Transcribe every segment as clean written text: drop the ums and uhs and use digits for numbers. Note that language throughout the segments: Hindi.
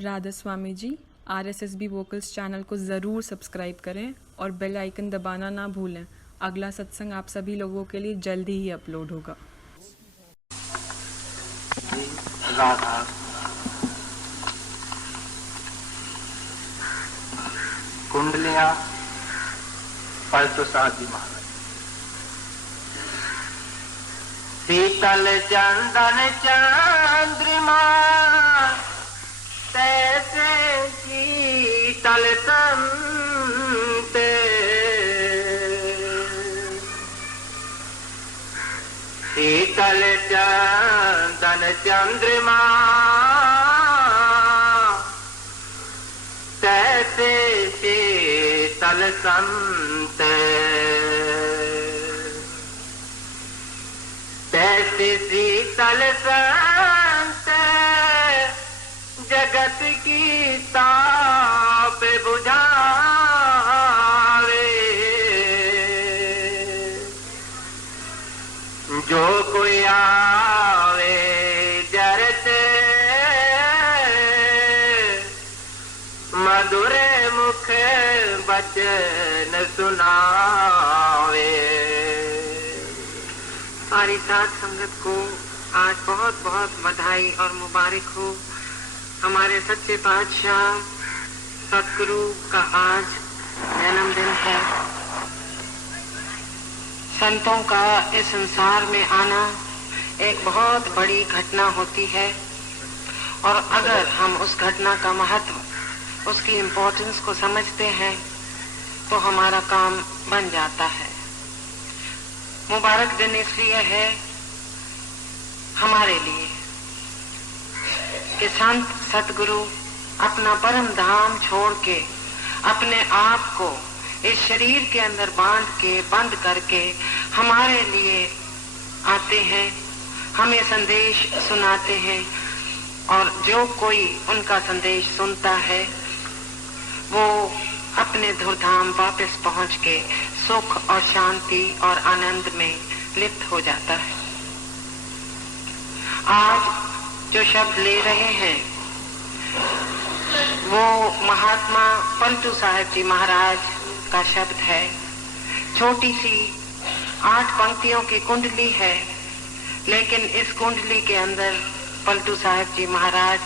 Radha Swami ji, RSSB vocals channel को ज़रूर सब्सक्राइब करें और बेल आइकन दबाना ना भूलें। अगला सत्संग आप सभी लोगों के लिए जल्दी ही अपलोड होगा। राधा कुंडलियां परतुसादी महाराज। शीतल चंदन चंद्रमा तैसे शीतल संत, शीतल चंदन चंद्रमा तैसे शीतल संत, तैसे शीतल संत जगत की ताप बुझावे। जो कोई आवे जरते मधुर मुख वचन सुनावे। हमारी साथ संगत को आज बहुत बहुत बधाई और मुबारक हो। हमारे सच्चे पातशाह सतगुरु का आज जन्मदिन है। संतों का इस संसार में आना एक बहुत बड़ी घटना होती है और अगर हम उस घटना का महत्व, उसकी इम्पोर्टेंस को समझते हैं तो हमारा काम बन जाता है। मुबारक दिन इसलिए है हमारे लिए कि संत सतगुरु अपना परम धाम छोड़ के अपने आप को इस शरीर के अंदर बांध के बंद करके हमारे लिए आते हैं, हमें संदेश सुनाते हैं और जो कोई उनका संदेश सुनता है वो अपने धुरधाम वापस पहुंच के सुख और शांति और आनंद में लिप्त हो जाता है। आज जो शब्द ले रहे हैं वो महात्मा पलटू साहब जी महाराज का शब्द है। छोटी सी 8 पंक्तियों की कुंडली है, लेकिन इस कुंडली के अंदर पलटू साहब जी महाराज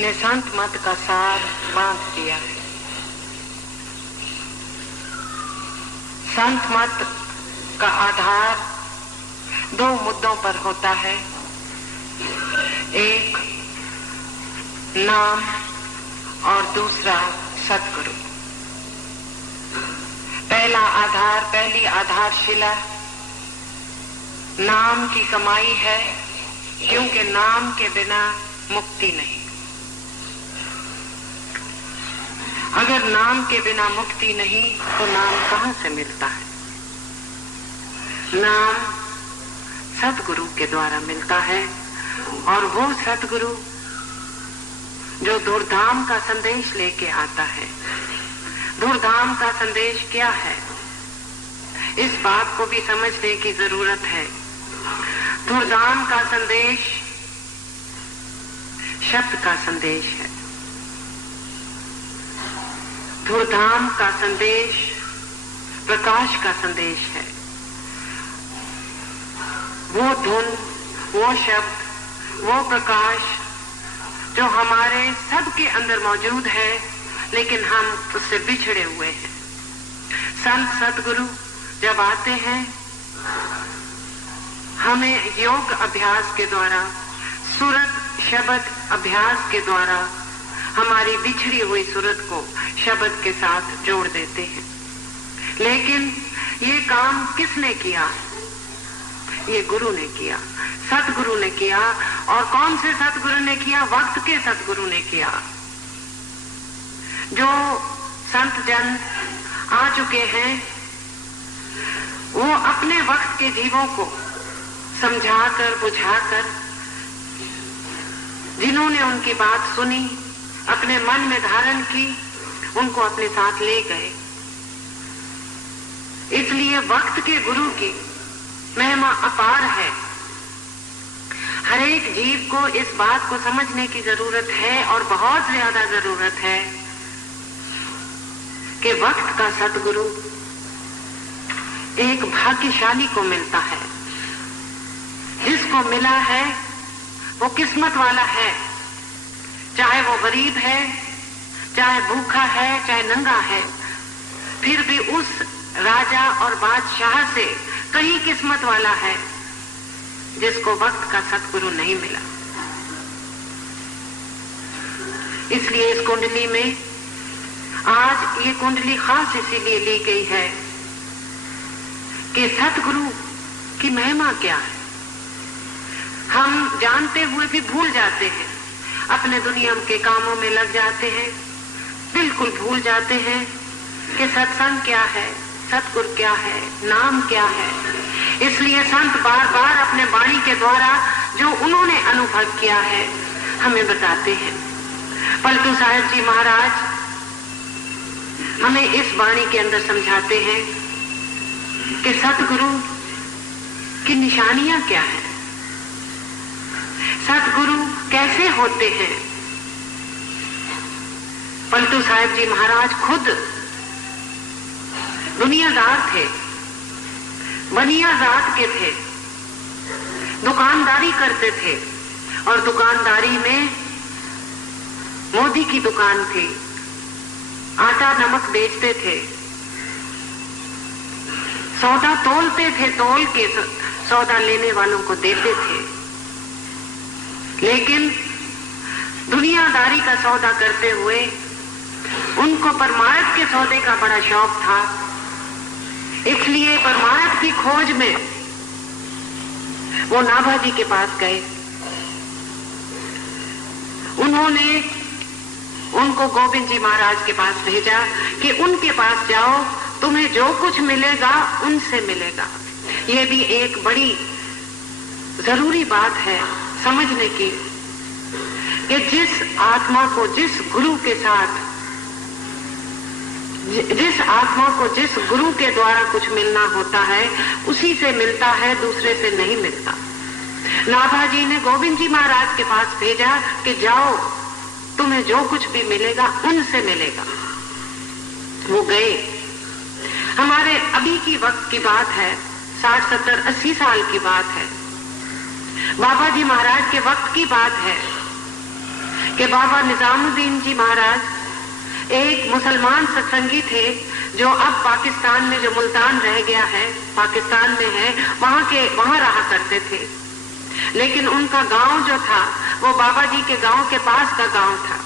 ने संत मत का सार बांध दिया है। संत मत का आधार 2 मुद्दों पर होता है। एक नाम और दूसरा सतगुरु। पहला आधार, पहली आधारशिला नाम की कमाई है, क्योंकि नाम के बिना मुक्ति नहीं। अगर नाम के बिना मुक्ति नहीं तो नाम कहां से मिलता है? नाम सतगुरु के द्वारा मिलता है और वो सतगुरु जो धुरधाम का संदेश लेके आता है। धुरधाम का संदेश क्या है, इस बात को भी समझने की जरूरत है। धुरधाम का संदेश शब्द का संदेश है। धुरधाम का संदेश प्रकाश का संदेश है। वो धुन, वो शब्द, वो प्रकाश जो हमारे सबके अंदर मौजूद है, लेकिन हम उससे बिछड़े हुए हैं। संत सतगुरु जब आते हैं हमें योग अभ्यास के द्वारा, सुरत शब्द अभ्यास के द्वारा हमारी बिछड़ी हुई सूरत को शब्द के साथ जोड़ देते हैं। लेकिन ये काम किसने किया? ये गुरु ने किया, सतगुरु ने किया। और कौन से सतगुरु ने किया? वक्त के सतगुरु ने किया। जो संत जन आ चुके हैं वो अपने वक्त के जीवों को समझाकर, बुझाकर, जिन्होंने उनकी बात सुनी, अपने मन में धारण की, उनको अपने साथ ले गए। इसलिए वक्त के गुरु की महिमा अपार है। हर एक जीव को इस बात को समझने की जरूरत है, और बहुत ज्यादा जरूरत है, कि वक्त का सतगुरु एक भाग्यशाली को मिलता है। जिसको मिला है वो किस्मत वाला है, चाहे वो गरीब है, चाहे भूखा है, चाहे नंगा है, फिर भी उस राजा और बादशाह से कहीं किस्मत वाला है जिसको वक्त का सतगुरु नहीं मिला। इसलिए इस कुंडली में आज ये कुंडली खास इसीलिए ली गई है कि सतगुरु की महिमा क्या है। हम जानते हुए भी भूल जाते हैं, अपने दुनिया के कामों में लग जाते हैं, बिल्कुल भूल जाते हैं कि सत्संग क्या है, सतगुरु क्या है, नाम क्या है। इसलिए संत बार बार अपने वाणी के द्वारा जो उन्होंने अनुभव किया है हमें बताते हैं। पलटू साहिब जी महाराज हमें इस वाणी के अंदर समझाते हैं कि सतगुरु की निशानियां क्या है, सतगुरु कैसे होते हैं। पलटू साहिब जी महाराज खुद दुनियादार थे, बनिया जात के थे, दुकानदारी करते थे, और दुकानदारी में मोदी की दुकान थी, आटा नमक बेचते थे, सौदा तोलते थे, तोल के सौदा लेने वालों को देते थे। लेकिन दुनियादारी का सौदा करते हुए उनको परमार्थ के सौदे का बड़ा शौक था। इसलिए परमार्थ की खोज में वो नाभा जी के पास गए। उन्होंने उनको गोविंद जी महाराज के पास भेजा कि उनके पास जाओ, तुम्हें जो कुछ मिलेगा उनसे मिलेगा। ये भी एक बड़ी जरूरी बात है समझने की कि जिस आत्मा को जिस गुरु के साथ, जिस आत्मा को जिस गुरु के द्वारा कुछ मिलना होता है उसी से मिलता है, दूसरे से नहीं मिलता। नाभा जी ने गोविंद जी महाराज के पास भेजा कि जाओ, तुम्हें जो कुछ भी मिलेगा उनसे मिलेगा। वो गए। हमारे अभी की वक्त की बात है, 60, 70, 80 साल की बात है। बाबा जी महाराज के वक्त की बात है कि बाबा निजामुद्दीन जी महाराज एक मुसलमान सत्संगी थे, जो अब पाकिस्तान में, जो मुल्तान रह गया है, पाकिस्तान में है, वहां रहा करते थे। लेकिन उनका गांव जो था वो बाबा जी के गांव के पास का गांव था,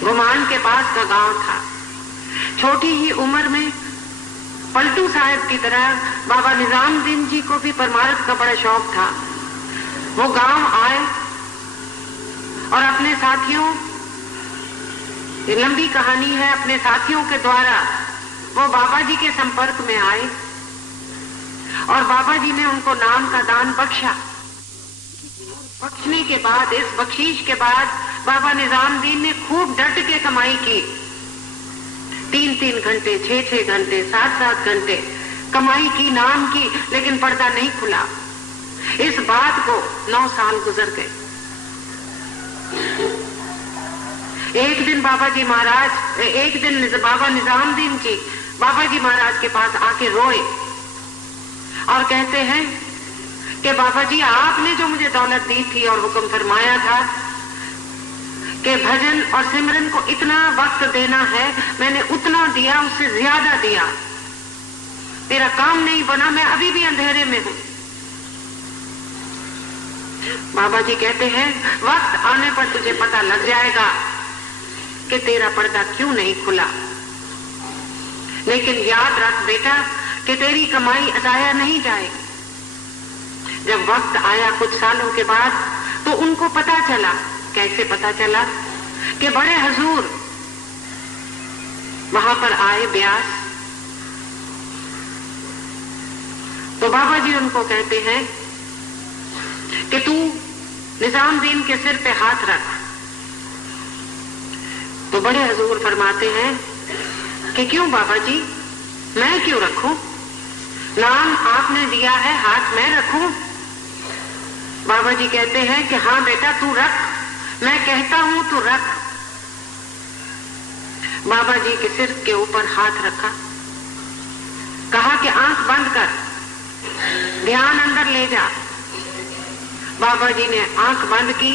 गुमान के पास का गांव था। छोटी ही उम्र में पलटू साहब की तरह बाबा निजामुद्दीन जी को भी परमार्थ का बड़ा शौक था। वो गांव आए और अपने साथियों, ये लंबी कहानी है, अपने साथियों के द्वारा वो बाबा जी के संपर्क में आए और बाबा जी ने उनको नाम का दान बख्शा। बख्शने के बाद, इस बख्शीश के बाद बाबा निजामुद्दीन ने खूब डट के कमाई की। 3-3 घंटे, 6-6 घंटे, 7-7 घंटे कमाई की, नाम की, लेकिन पर्दा नहीं खुला। इस बात को 9 साल गुजर गए। एक दिन बाबा निजामुद्दीन जी बाबा जी महाराज के पास आके रोए और कहते हैं कि बाबा जी, आपने जो मुझे दौलत दी थी और हुक्म फरमाया था कि भजन और सिमरन को इतना वक्त देना है, मैंने उतना दिया, उससे ज्यादा दिया। तेरा काम नहीं बना, मैं अभी भी अंधेरे में हूं। बाबा जी कहते हैं, वक्त आने पर तुझे पता लग जाएगा कि तेरा पर्दा क्यों नहीं खुला। लेकिन याद रख बेटा कि तेरी कमाई अजाया नहीं जाएगी। जब वक्त आया कुछ सालों के बाद, तो उनको पता चला। कैसे पता चला? कि बड़े हजूर वहां पर आए ब्यास। तो बाबा जी उनको कहते हैं कि तू निजामुद्दीन के सिर पे हाथ रख। तो बड़े हजूर फरमाते हैं कि क्यों बाबा जी, मैं क्यों रखूं? नाम आपने दिया है, हाथ मैं रखूं? बाबा जी कहते हैं कि हाँ बेटा तू रख, मैं कहता हूं तू रख। बाबा जी के सिर के ऊपर हाथ रखा, कहा कि आंख बंद कर, ध्यान अंदर ले जा। बाबा जी ने आंख बंद की,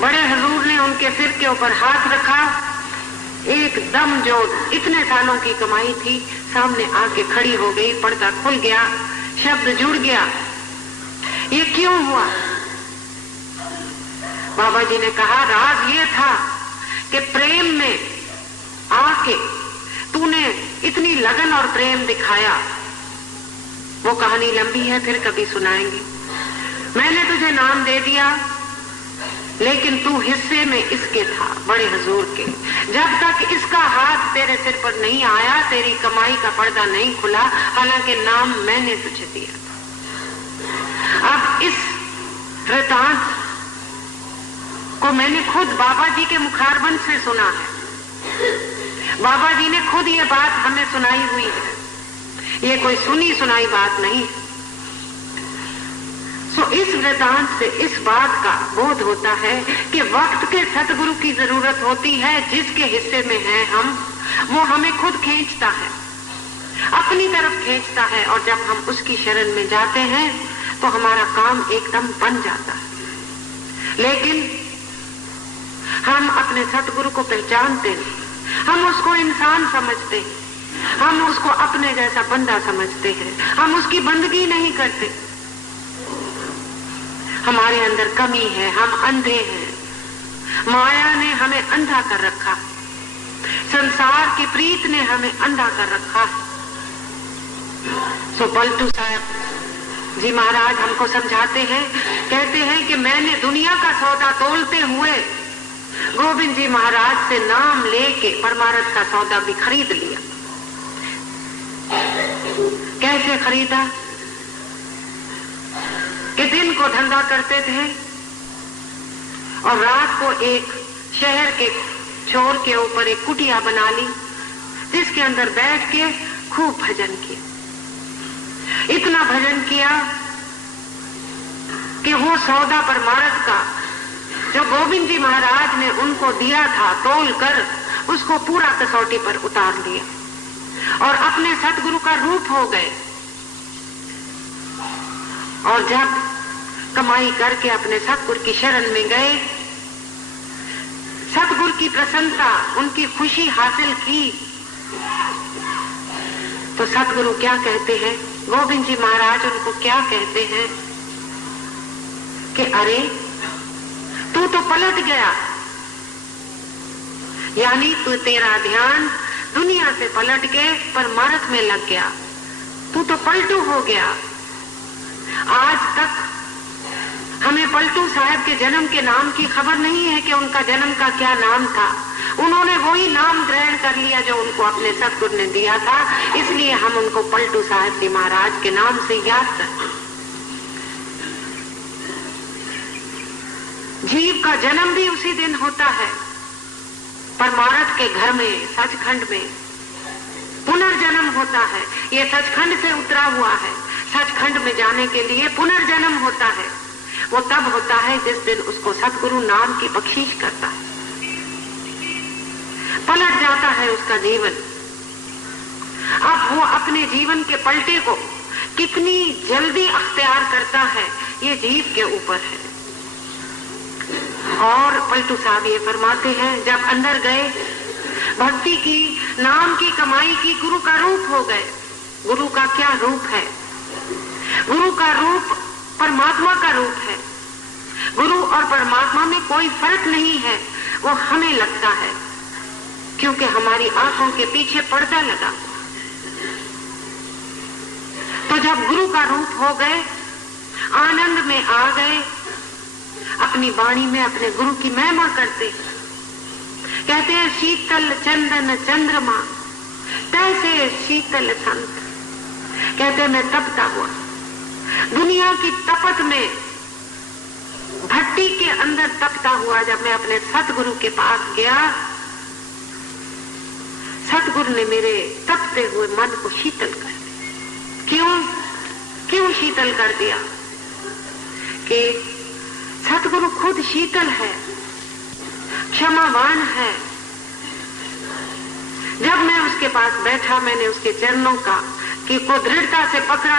बड़े हुजूर ने उनके सिर के ऊपर हाथ रखा। एकदम जो इतने सालों की कमाई थी सामने आके खड़ी हो गई, पर्दा खुल गया, शब्द जुड़ गया। ये क्यों हुआ? बाबा जी ने कहा राज ये था कि प्रेम में आके तूने इतनी लगन और प्रेम दिखाया। वो कहानी लंबी है, फिर कभी सुनाएंगे। मैंने तुझे नाम दे दिया, लेकिन तू हिस्से में इसके था, बड़े हुजूर के। जब तक इसका हाथ तेरे सिर पर नहीं आया, तेरी कमाई का पर्दा नहीं खुला, हालांकि नाम मैंने तुझे दिया था। अब इस वृतांत को मैंने खुद बाबा जी के मुखारबंद से सुना है। बाबा जी ने खुद ये बात हमें सुनाई हुई है, ये कोई सुनी सुनाई बात नहीं है। इस वृतांत से इस बात का बोध होता है कि वक्त के सतगुरु की जरूरत होती है। जिसके हिस्से में है हम, वो हमें खुद खींचता है, अपनी तरफ खींचता है, और जब हम उसकी शरण में जाते हैं तो हमारा काम एकदम बन जाता है। लेकिन हम अपने सतगुरु को पहचानते नहीं, हम उसको इंसान समझते हैं, हम उसको अपने जैसा बंदा समझते हैं, हम उसकी बंदगी नहीं करते। हमारे अंदर कमी है, हम अंधे हैं। माया ने हमें अंधा कर रखा है, संसार की प्रीत ने हमें अंधा कर रखा है। पलटू साहब जी महाराज हमको समझाते हैं, कहते हैं कि मैंने दुनिया का सौदा तोलते हुए गोविंद जी महाराज से नाम लेके परमार्थ का सौदा भी खरीद लिया। कैसे खरीदा? कि दिन को धंधा करते थे और रात को एक शहर के छोर के ऊपर एक कुटिया बना ली, जिसके अंदर बैठ के खूब भजन किया। इतना भजन किया कि वो सौदा परमार्थ का जो गोविंद जी महाराज ने उनको दिया था तोल कर, उसको पूरा कसौटी पर उतार लिया और अपने सतगुरु का रूप हो गए। और जब कमाई करके अपने सतगुरु की शरण में गए, सतगुरु की प्रसन्नता, उनकी खुशी हासिल की, तो सतगुरु क्या कहते हैं, गोविंद जी महाराज उनको क्या कहते हैं कि अरे तू तो पलट गया, यानी तू तेरा ध्यान दुनिया से पलट के परमार्थ में लग गया, तू तो पलटू हो गया। आज तक हमें पलटू साहब के जन्म के नाम की खबर नहीं है कि उनका जन्म का क्या नाम था। उन्होंने वही नाम ग्रहण कर लिया जो उनको अपने सतगुरु ने दिया था, इसलिए हम उनको पलटू साहब जी महाराज के नाम से याद करते। जीव का जन्म भी उसी दिन होता है, परमार्थ के घर में, सचखंड में पुनर्जन्म होता है। ये सचखंड से उतरा हुआ है, सचखंड में जाने के लिए पुनर्जन्म होता है। वो तब होता है जिस दिन उसको सतगुरु नाम की बख्शीश करता है, पलट जाता है उसका जीवन। अब वो अपने जीवन के पलटे को कितनी जल्दी अख्तियार करता है, ये जीव के ऊपर है। और पलटू साहब ये फरमाते हैं, जब अंदर गए, भक्ति की, नाम की कमाई की, गुरु का रूप हो गए। गुरु का क्या रूप है? गुरु का रूप परमात्मा का रूप है। गुरु और परमात्मा में कोई फर्क नहीं है, वो हमें लगता है क्योंकि हमारी आंखों के पीछे पर्दा लगा। तो जब गुरु का रूप हो गए, आनंद में आ गए, अपनी वाणी में अपने गुरु की महिमा करते, कहते हैं शीतल चंदन चंद्रमा तैसे शीतल संत। कहते हैं मैं तपता हुआ दुनिया की तपत में, भट्टी के अंदर तपता हुआ जब मैं अपने सतगुरु के पास गया, सतगुरु ने मेरे तपते हुए मन को शीतल कर दिया। क्यों शीतल कर दिया? कि सतगुरु खुद शीतल है, क्षमावान है। जब मैं उसके पास बैठा, मैंने उसके चरणों का को दृढ़ता से पकड़ा,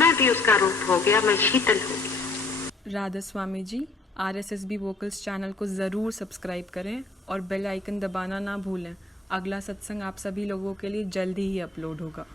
मैं भी उसका रूप हो गया, मैं शीतल हो गया। Radha Swami ji, RSSB vocals channel को ज़रूर सब्सक्राइब करें और बेल आइकन दबाना ना भूलें। अगला सत्संग आप सभी लोगों के लिए जल्दी ही अपलोड होगा।